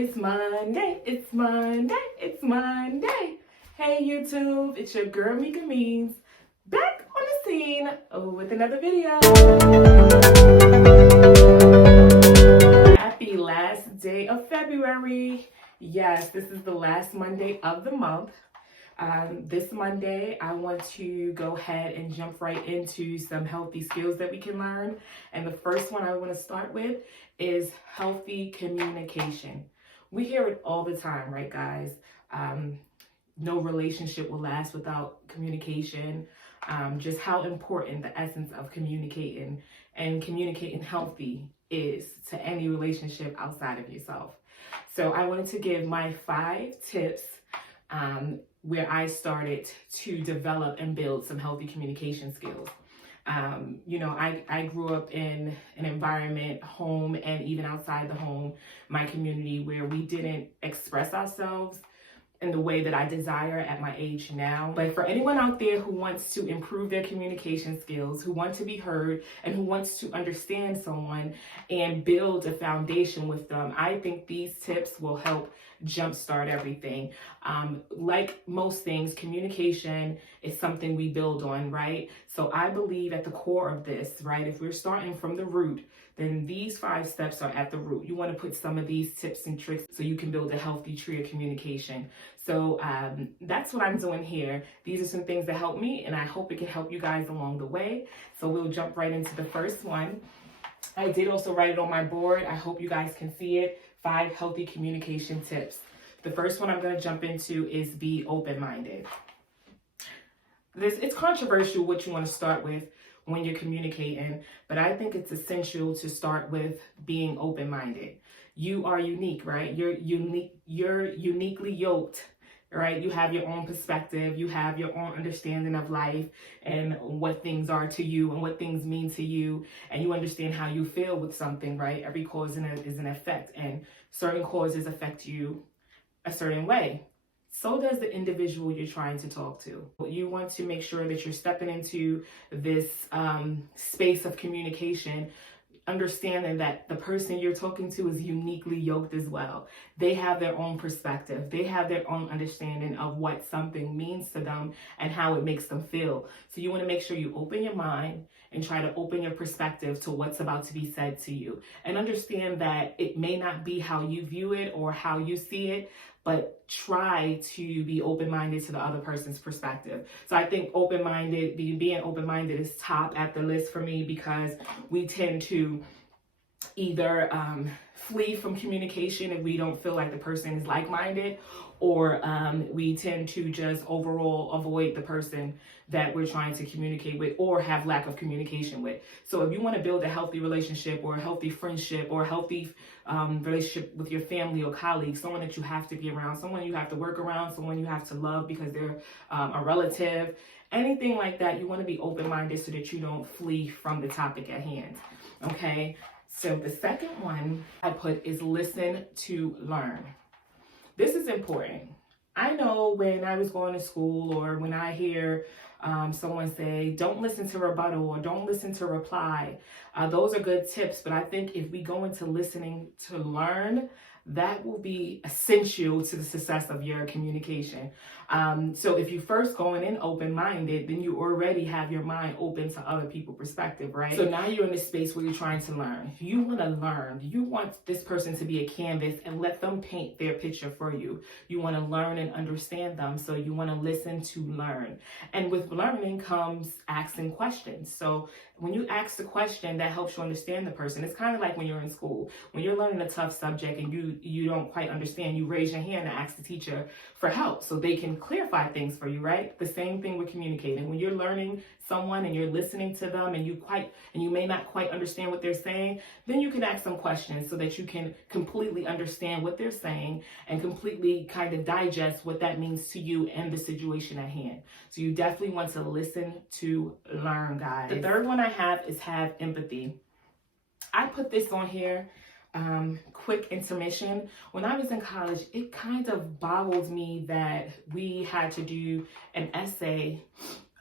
It's Monday, it's Monday, it's Monday. Hey YouTube, it's your girl Mika Means, back on the scene with another video. Happy last day of February. Yes, this is the last Monday of the month. This Monday, I want to go ahead and jump right into some healthy skills that we can learn. And the first one I want to start with is healthy communication. We hear it all the time, right, guys? No relationship will last without communication. Just how important the essence of communicating and communicating healthy is to any relationship outside of yourself. So I wanted to give my 5 tips where I started to develop and build some healthy communication skills. I grew up in an environment, home, and even outside the home, my community, where we didn't express ourselves in the way that I desire at my age now. But for anyone out there who wants to improve their communication skills, who want to be heard, and who wants to understand someone and build a foundation with them, I think these tips will help jumpstart everything. Like most things, communication is something we build on, right? So I believe at the core of this, right, if we're starting from the root, then these 5 steps are at the root. You want to put some of these tips and tricks so you can build a healthy tree of communication. So that's what I'm doing here. These are some things that help me, and I hope it can help you guys along the way. So we'll jump right into the first one. I did also write it on my board. I hope you guys can see it. 5 healthy communication tips. The first one I'm going to jump into is be open-minded. It's controversial what you want to start with when you're communicating, but I think it's essential to start with being open-minded. You are unique, right? You're uniquely yoked, right? You have your own perspective, you have your own understanding of life and what things are to you and what things mean to you, and you understand how you feel with something, right? Every cause is an effect, and certain causes affect you a certain way. So does the individual you're trying to talk to. You want to make sure that you're stepping into this space of communication, understanding that the person you're talking to is uniquely yoked as well. They have their own perspective. They have their own understanding of what something means to them and how it makes them feel. So you want to make sure you open your mind and try to open your perspective to what's about to be said to you. And understand that it may not be how you view it or how you see it, but try to be open-minded to the other person's perspective. So I think being open-minded is top at the list for me, because we tend to either flee from communication if we don't feel like the person is like-minded, or we tend to just overall avoid the person that we're trying to communicate with or have lack of communication with. So if you want to build a healthy relationship or a healthy friendship or a healthy relationship with your family or colleagues, someone that you have to be around, someone you have to work around, someone you have to love because they're a relative, anything like that, you want to be open-minded so that you don't flee from the topic at hand, okay? So the second one I put is listen to learn. This is important. I know when I was going to school, or when I hear someone say, don't listen to rebuttal or don't listen to reply, those are good tips. But I think if we go into listening to learn, that will be essential to the success of your communication. So if you first going in open-minded, then you already have your mind open to other people's perspective, right? So now you're in this space where you're trying to learn. You want to learn. You want this person to be a canvas and let them paint their picture for you. You want to learn and understand them. So you want to listen to learn. And with learning comes asking questions. So when you ask the question, that helps you understand the person. It's kind of like when you're in school. When you're learning a tough subject and you don't quite understand, you raise your hand and ask the teacher for help so they can clarify things for you, right? The same thing with communicating. When you're learning someone and you're listening to them and you may not quite understand what they're saying, then you can ask some questions so that you can completely understand what they're saying and completely kind of digest what that means to you and the situation at hand. So you definitely want to listen to learn, guys. The third one I have is have empathy. I put this on here, quick intermission. When I was in college, it kind of boggled me that we had to do an essay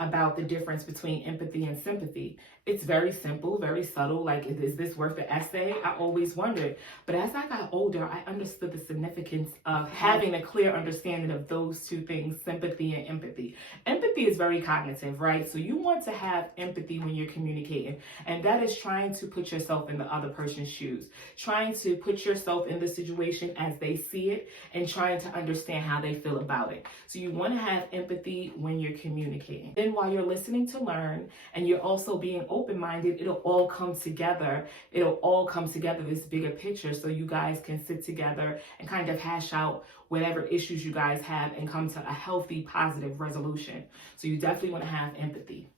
about the difference between empathy and sympathy. It's very simple, very subtle. Like, is this worth the essay? I always wondered. But as I got older, I understood the significance of having a clear understanding of those two things, sympathy and empathy. Empathy is very cognitive, right? So you want to have empathy when you're communicating. And that is trying to put yourself in the other person's shoes, trying to put yourself in the situation as they see it, and trying to understand how they feel about it. So you want to have empathy when you're communicating. Then while you're listening to learn, and you're also being open-minded, it'll all come together. It'll all come together, this bigger picture, so you guys can sit together and kind of hash out whatever issues you guys have and come to a healthy, positive resolution. So you definitely want to have empathy.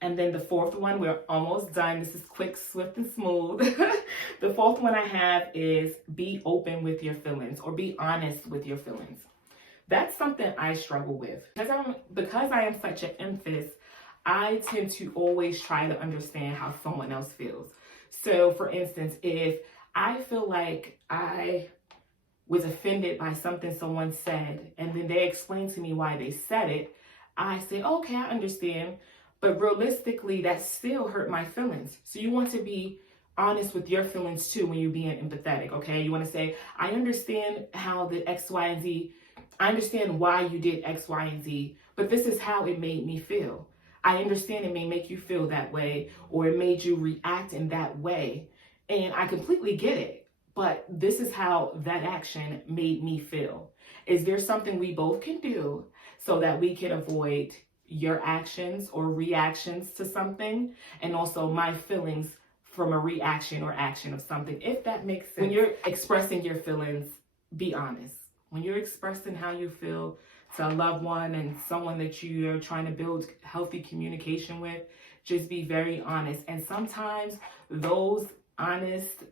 And then the fourth one, we're almost done. This is quick, swift, and smooth. The fourth one I have is be open with your feelings, or be honest with your feelings. That's something I struggle with. Because I am such an empath, I tend to always try to understand how someone else feels. So for instance, if I feel like I was offended by something someone said, and then they explain to me why they said it, I say, okay, I understand. But realistically, that still hurt my feelings. So you want to be honest with your feelings too when you're being empathetic, okay? You want to say, I understand how the X, Y, and Z, I understand why you did X, Y, and Z, but this is how it made me feel. I understand it may make you feel that way, or it made you react in that way. And I completely get it, but this is how that action made me feel. Is there something we both can do so that we can avoid your actions or reactions to something, and also my feelings from a reaction or action of something, if that makes sense? When you're expressing your feelings, be honest. When you're expressing how you feel to a loved one and someone that you're trying to build healthy communication with, just be very honest. And sometimes those honest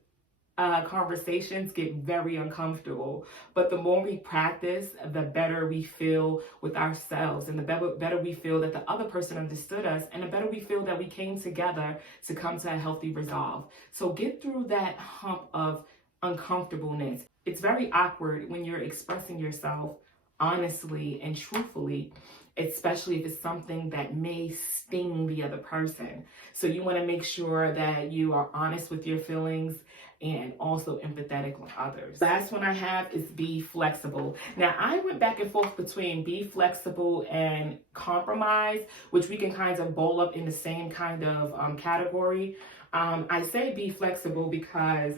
conversations get very uncomfortable, but the more we practice, the better we feel with ourselves, and the better we feel that the other person understood us, and the better we feel that we came together to come to a healthy resolve. So get through that hump of uncomfortableness. It's very awkward when you're expressing yourself honestly and truthfully, especially if it's something that may sting the other person. So you want to make sure that you are honest with your feelings and also empathetic with others. Last one I have is be flexible. Now, I went back and forth between be flexible and compromise, which we can kind of bowl up in the same kind of category. I say be flexible because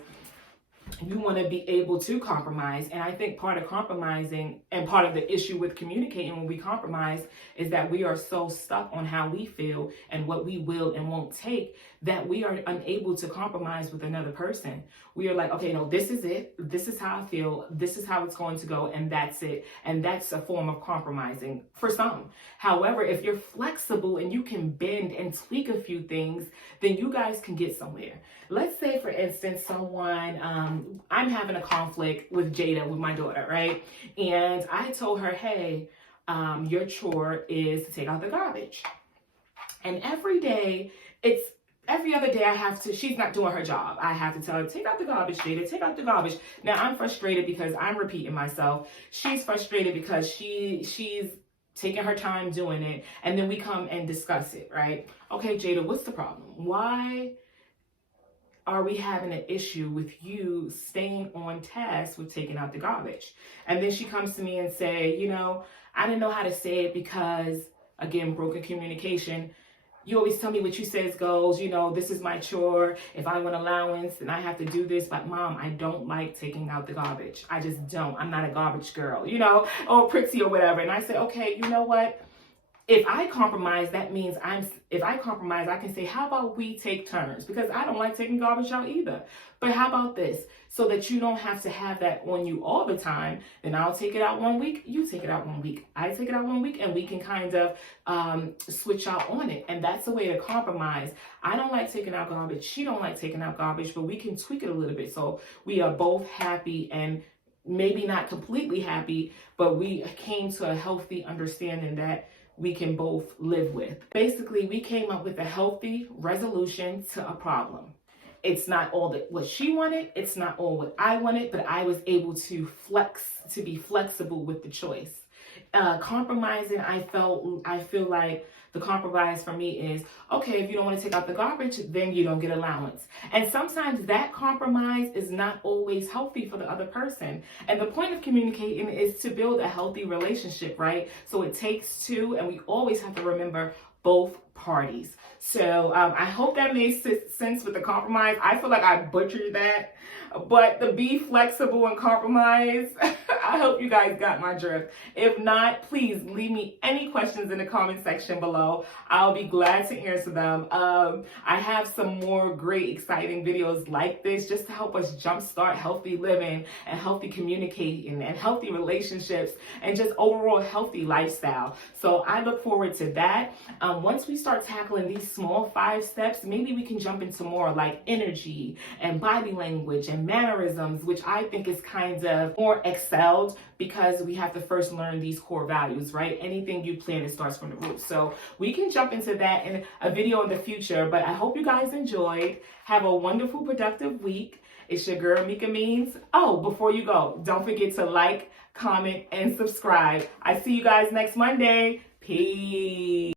you want to be able to compromise. And I think part of compromising and part of the issue with communicating when we compromise is that we are so stuck on how we feel and what we will and won't take that we are unable to compromise with another person. We are like, okay, no, this is it. This is how I feel. This is how it's going to go. And that's it. And that's a form of compromising for some. However, if you're flexible and you can bend and tweak a few things, then you guys can get somewhere. Let's say, for instance, I'm having a conflict with Jada, with my daughter, right? And I told her, hey, your chore is to take out the garbage. And every other day I have to, she's not doing her job. I have to tell her, take out the garbage, Jada, take out the garbage. Now I'm frustrated because I'm repeating myself. She's frustrated because she's taking her time doing it. And then we come and discuss it, right? Okay, Jada, what's the problem? Why are we having an issue with you staying on task with taking out the garbage? And then she comes to me and say, I didn't know how to say it because, again, broken communication. You always tell me what you says goes, this is my chore. If I want allowance, then I have to do this. But Mom, I don't like taking out the garbage. I just don't. I'm not a garbage girl, or pretty or whatever. And I say, okay, you know what? If I compromise, that means if I compromise, I can say, how about we take turns? Because I don't like taking garbage out either. But how about this? So that you don't have to have that on you all the time. Then I'll take it out 1 week. You take it out 1 week. I take it out 1 week, and we can kind of switch out on it. And that's a way to compromise. I don't like taking out garbage. She don't like taking out garbage, but we can tweak it a little bit. So we are both happy, and maybe not completely happy, but we came to a healthy understanding that we can both live with. Basically, we came up with a healthy resolution to a problem. It's not all what she wanted. It's not all what I wanted, but I was able to be flexible with the choice. Compromising, I feel like the compromise for me is, okay, if you don't want to take out the garbage, then you don't get allowance. And sometimes that compromise is not always healthy for the other person. And the point of communicating is to build a healthy relationship, right? So it takes two, and we always have to remember both parties. So I hope that made sense with the compromise. I feel like I butchered that, but the be flexible and compromise, I hope you guys got my drift. If not, please leave me any questions in the comment section below. I'll be glad to answer them. I have some more great, exciting videos like this just to help us jumpstart healthy living and healthy communicating and healthy relationships and just overall healthy lifestyle. So I look forward to that. Once we start tackling these small 5 steps, maybe we can jump into more like energy and body language and mannerisms, which I think is kind of more excelled because we have to first learn these core values, right? Anything you plan, it starts from the root. So we can jump into that in a video in the future, but I hope you guys enjoyed. Have a wonderful, productive week. It's your girl, Mika Means. Oh, before you go, don't forget to like, comment, and subscribe. I see you guys next Monday. Peace.